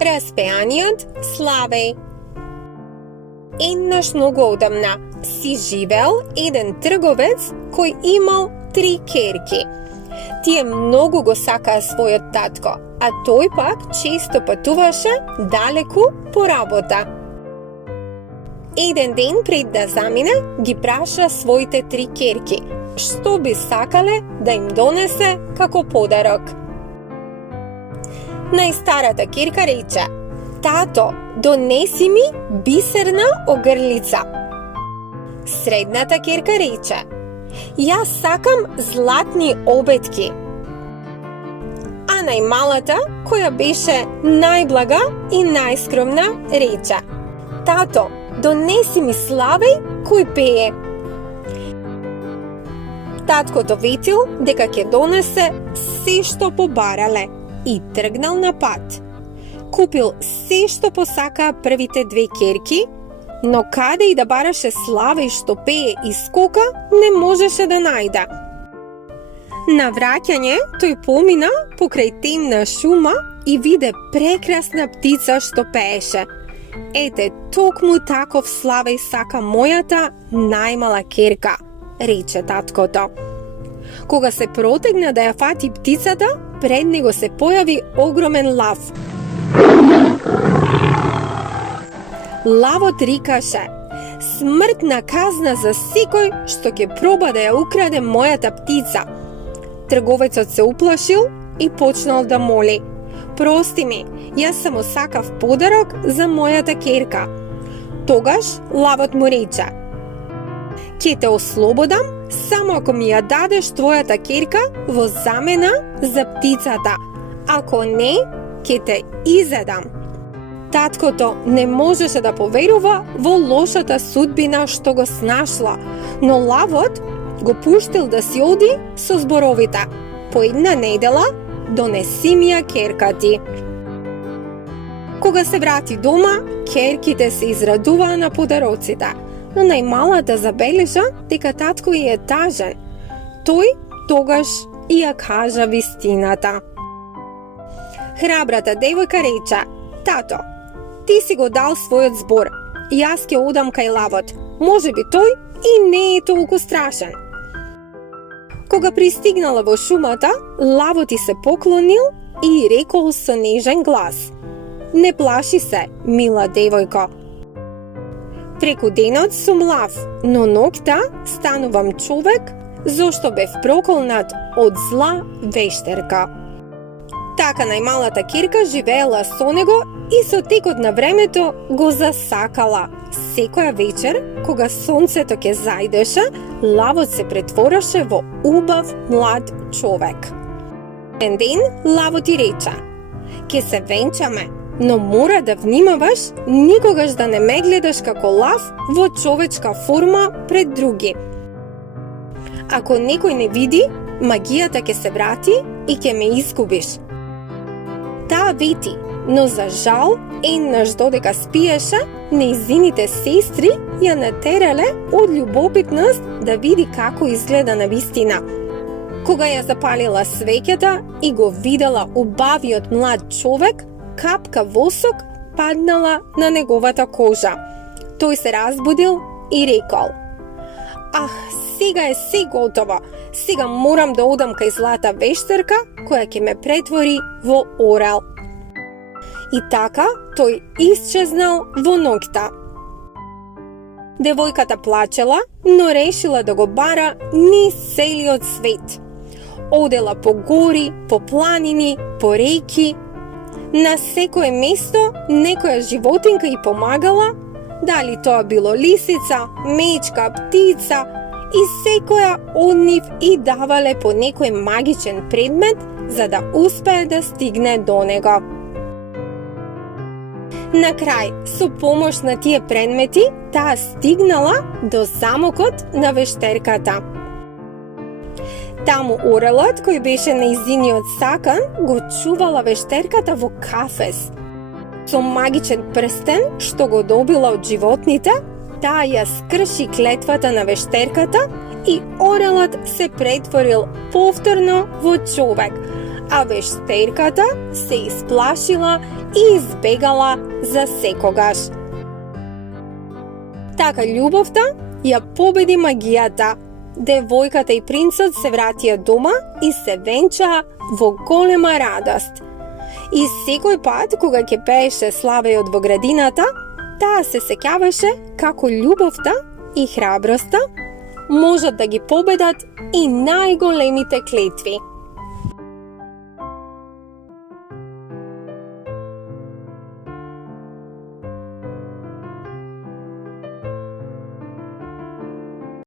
Распеаниот Славеј. Еднаш многу одамна си живеел еден трговец кој имал 3 ќерки. Тие многу го сакаа својот татко, а тој пак често патуваше далеку по работа. Еден ден пред да замине, ги праша своите 3 ќерки што би сакале да им донесе како подарок. Најстарата ќерка рече: "Тато, донеси ми бисерна огрлица." Средната ќерка рече: "Јас сакам златни обетки." А најмалата, која беше најблага и најскромна, рече: "Тато, донеси ми Славеј кој пее." Таткото ветил дека ќе донесе се што побарале и тргнал на пат. Купил се што посакаа првите 2 ќерки, но каде и да бараше Славеј што пее и скока, не можеше да најде. На враќање тој помина покрај темна шума и виде прекрасна птица што пееше. "Ете, токму таков Славеј сака мојата најмала ќерка," рече таткото. Кога се протегна да ја фати птицата, пред него се појави огромен лав. Лавот рикаше: "Смртна казна за секој што ќе проба да ја украде мојата птица." Трговецот се уплашил и почнал да моли: "Прости ми, јас само сакав подарок за мојата ќерка." Тогаш лавот му рече: "Ќе те ослободам само ако ми ја дадеш твојата ќерка во замена за птицата. Ако не, ќе те изедам." Таткото не можеше да поверува во лошата судбина што го снашла, но лавот го пуштил да си оди со зборовите: "По една недела донеси ми ја ќерка ти." Кога се врати дома, ќерките се израдуваа на подароците, но најмалата забележа дека татко е тажен. Тој тогаш и ја кажа вистината. Храбрата девојка рече: "Тато, ти си го дал својот збор. Јас ќе одам кај лавот. Можеби тој и не е толку страшен." Кога пристигнала во шумата, лавот и се поклонил и рекол со нежен глас: "Не плаши се, мила девојко. Преку денот сум лав, но ноќта станувам човек, зошто бев проколнат од зла вештерка." Така најмалата ќерка живеела со него и со текот на времето го засакала. Секоја вечер, кога сонцето ќе зајдеше, лавот се претвораше во убав млад човек. Еден ден лавот и рече: "Ке се венчаме, но мора да внимаваш никогаш да не ме гледаш како лав во човечка форма пред други. Ако некој не види, магијата ќе се врати и ќе ме изгубиш." Таа вети, но за жал, еднаш додека спиеше, нејзините сестри ја натерале од љубопитност да види како изгледа на вистина. Кога ја запалила свеќата и го видела убавиот млад човек, капка восок паднала на неговата кожа. Тој се разбудил и рекол: "Ах, сега е се готово. Сега морам да одам кај злата вештерка, која ќе ме претвори во орел." И така тој исчезнал во ноќта. Девојката плачела, но решила да го бара низ целиот свет. Одела по гори, по планини, по реки. На секое место некоја животинка и помагала, дали тоа било лисица, мечка, птица, и секоја од нив и давале по некој магичен предмет за да успее да стигне до него. На крај, со помош на тие предмети, таа стигнала до замокот на вештерката. Таму орелот, кој беше нејзиниот сакан, го чувала вештерката во кафес. Со магичен прстен, што го добила од животните, таа ја скрши клетвата на вештерката и орелот се претворил повторно во човек, а вештерката се исплашила и избегала за секогаш. Така љубовта ја победи магијата. Девојката и принцот се вратија дома и се венчаа во голема радост. И секој пат кога ќе пееше славејот во градината, таа се сеќаваше како љубовта и храброста можат да ги победат и најголемите клетви.